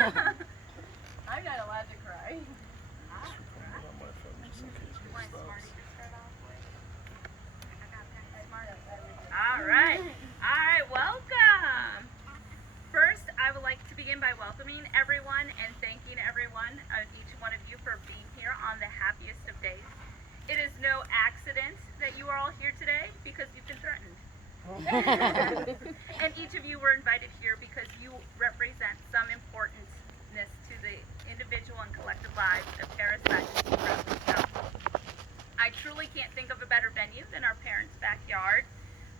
I'm not allowed to cry. All right. All right, welcome. First, I would like to begin by welcoming everyone and thanking everyone, each one of you, for being here on the happiest of days. It is no accident that you are all here today because you've been threatened. And each of you were invited here because you represent some importance to the individual and collective lives of Tara Sutton and Bradley South. I truly can't think of a better venue than our parents' backyard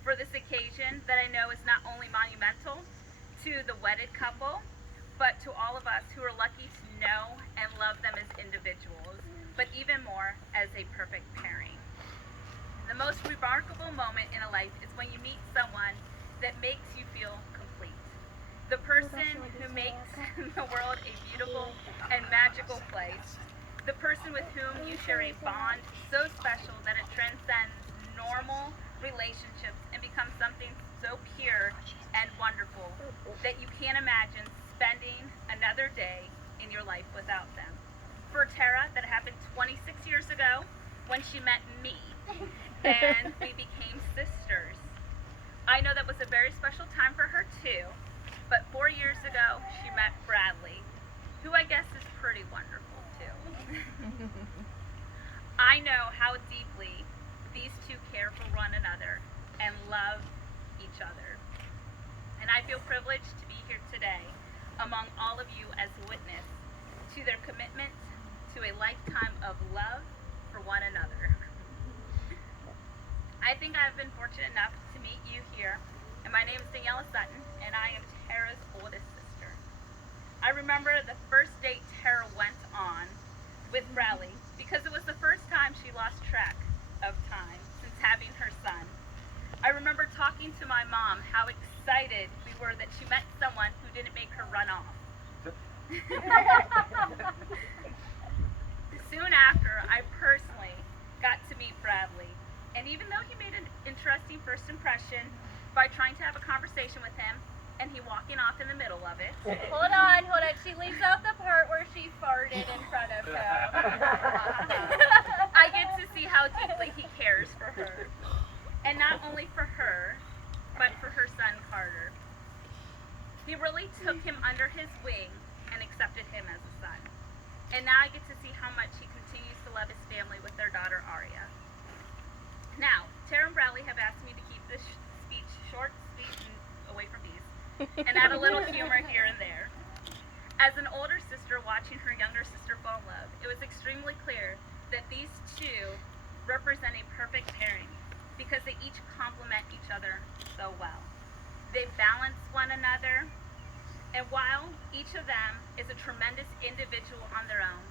for this occasion that I know is not only monumental to the wedded couple, but to all of us who are lucky to know and love them as individuals, but even more as a perfect pairing. The most remarkable moment in a life is when you meet someone that makes you feel complete. The person who makes the world a beautiful and magical place. The person with whom you share a bond so special that it transcends normal relationships and becomes something so pure and wonderful that you can't imagine spending another day in your life without them. For Tara, that happened 26 years ago when she met me, and we became sisters. I know that was a very special time for her too, but 4 years ago she met Bradley, who I guess is pretty wonderful too. I know how deeply these two care for one another and love each other. And I feel privileged to be here today among all of you as witness to their commitment to a lifetime of love for one another. I think I've been fortunate enough to meet you here, and my name is Daniela Sutton, and I am Tara's oldest sister. I remember the first date Tara went on with Bradley because it was the first time she lost track of time since having her son. I remember talking to my mom how excited we were that she met someone who didn't make her run off. Soon after, I personally got to meet Bradley, and even though he made an interesting first impression by trying to have a conversation with him, and he walking off in the middle of it. Hold on. She leaves out the part where she farted in front of him. I get to see how deeply he cares for her. And not only for her, but for her son Carter. He really took him under his wing and accepted him as a son. And now I get to see how much he continues to love his family with their daughter Aria. Now, Tara and Bradley have asked me to keep this speech short, sweet, and away from bees, and add a little humor here and there. As an older sister watching her younger sister fall in love, it was extremely clear that these two represent a perfect pairing because they each complement each other so well. They balance one another, and while each of them is a tremendous individual on their own,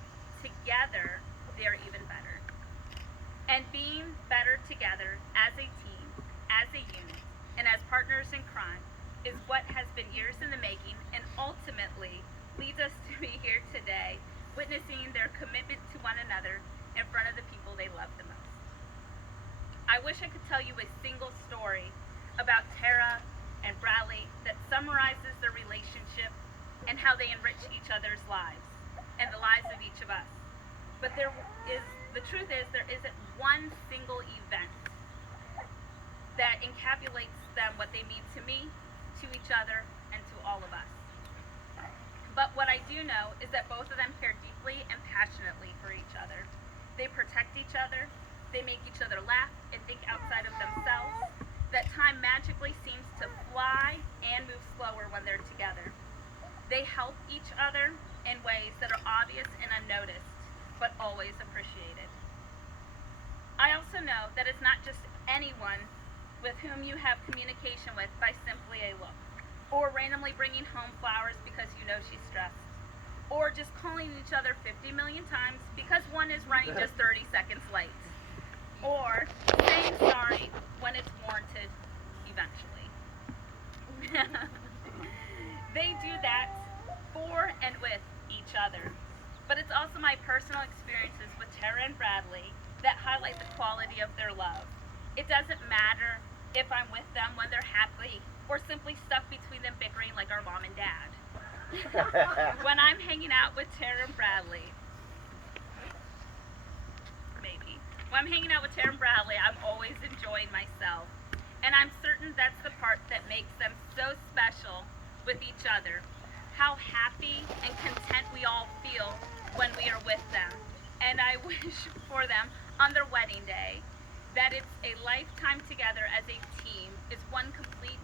together they are even better. And being better together as a team, as a unit, and as partners in crime is what has been years in the making and ultimately leads us to be here today, witnessing their commitment to one another in front of the people they love the most. I wish I could tell you a single story about Tara and Bradley that summarizes their relationship and how they enrich each other's lives and the lives of each of us. But the truth is there isn't one single event that encapsulates them, what they mean to me, to each other, and to all of us. But what I do know is that both of them care deeply and passionately for each other. They protect each other, they make each other laugh and think outside of themselves, that time magically seems to fly and move slower when they're together. They help each other in ways that are obvious and unnoticed, but always appreciated. I also know that it's not just anyone with whom you have communication with by simply a look, or randomly bringing home flowers because you know she's stressed, or just calling each other 50 million times because one is running just 30 seconds late, or saying sorry when it's warranted eventually. They do that for and with each other. But it's also my personal experiences with Tara and Bradley that highlight the quality of their love. It doesn't matter if I'm with them when they're happy or simply stuck between them bickering like our mom and dad. When I'm hanging out with Tara and Bradley, maybe. When I'm hanging out with Tara and Bradley, I'm always enjoying myself. And I'm certain that's the part that makes them so special with each other. How happy and content we all feel when we are with them. And I wish for them on their wedding day that it's a lifetime together as a team is one complete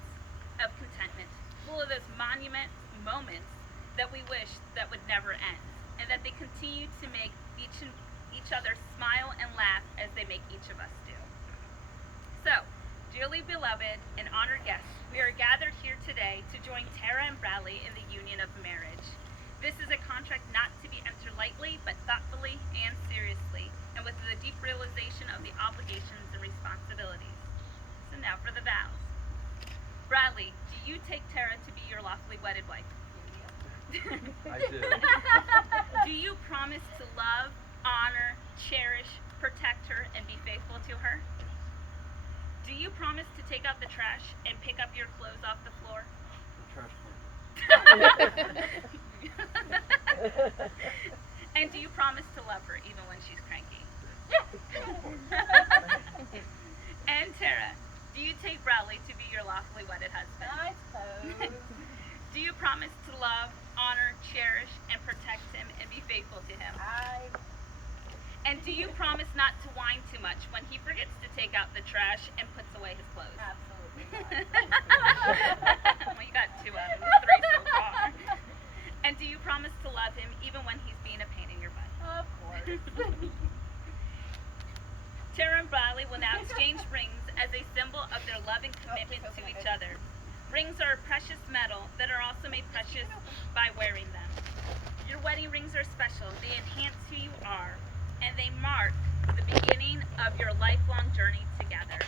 of contentment, full of those monument moments that we wish that would never end, and that they continue to make each other smile and laugh as they make each of us do. So, dearly beloved and honored guests, we are gathered here today to join Tara and Bradley in the union of marriage. This is a contract not to be entered lightly, but thoughtfully and seriously, and with the deep realization of the obligations and responsibilities. So now for the vows. Bradley, do you take Tara to be your lawfully wedded wife? I do. Do you promise to love, honor, cherish, protect her, and be faithful to her? Do you promise to take out the trash and pick up your clothes off the floor? The trash can. And do you promise to love her even when she's cranky? And Tara, do you take Bradley to be your lawfully wedded husband? I suppose. Do you promise to love, honor, cherish, and protect him and be faithful to him? And do you promise not to whine too much when he forgets to take out the trash and puts away his clothes? Absolutely Well, you got 2 of them, 3 so far. And do you promise to love him even when he's being a pain in your butt? not. Of course. Tara and Bradley will now exchange rings as a symbol of their love and commitment to each other. Rings are a precious metal that are also made precious by wearing them. Your wedding rings are special. They enhance who you are, and they mark the beginning of your lifelong journey together.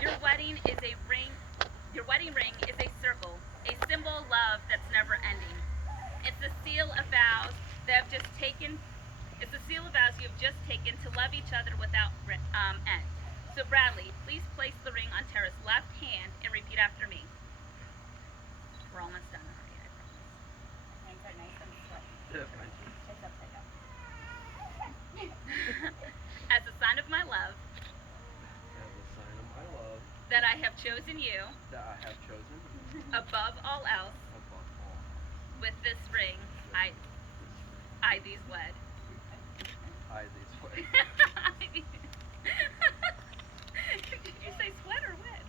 Your wedding ring is a circle, a symbol of love that's never ending. It's a seal of vows that have just taken. It's a seal of vows you have just taken to love each other without end. So Bradley, please place the ring on Tara's left hand and repeat after me. We're almost done already, I promise. Hands are nice and sweaty. Definitely. It's upside down. As a sign of my love, As a sign of my love that I have chosen you that I have chosen above all else, above all. with this ring, I these wed. I these ways. Did you say sweat or wed?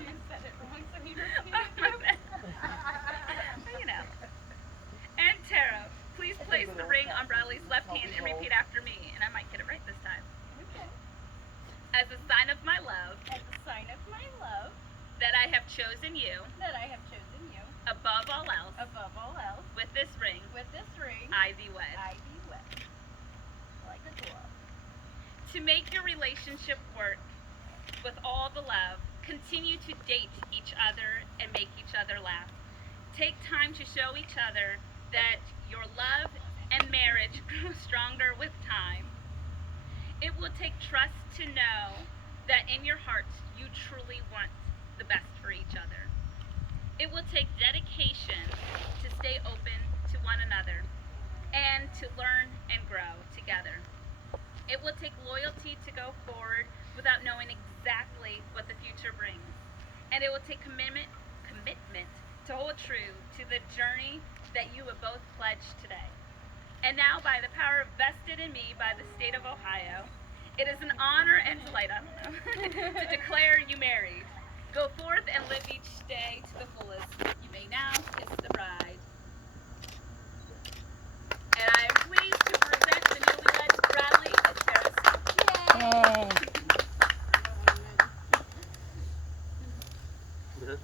You said it wrong, so you repeated it. You know. And Tara, please place the ring on Bradley's left hand and repeat after me, and I might get it right this time. Okay. As a sign of my love, As a sign of my love, that I have chosen you that I have chosen you above all else, above all else, with this ring, with this ring, I thee wed. I be wed. Like a glove. To make your relationship work with all the love, continue to date each other and make each other laugh. Take time to show each other that your love and marriage grow stronger with time. It will take trust to know that in your hearts you truly want the best for each other. It will take dedication to stay open to one another and to learn and grow together. It will take loyalty to go forward without knowing exactly what the future brings. And it will take commitment to hold true to the journey that you have both pledged today. And now, by the power vested in me by the state of Ohio, it is an honor and delight, I don't know, to declare you married. Go forth and live each day to the fullest. You may now kiss the bride. And I am pleased to present the newlyweds Bradley and Tara Smith.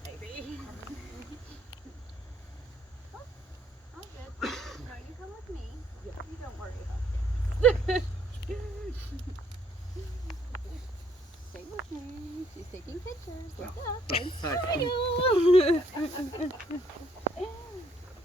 Baby. All good. No, you come with me. You don't worry about this. Stay with me. She's taking pictures. Look up and Hi. smile.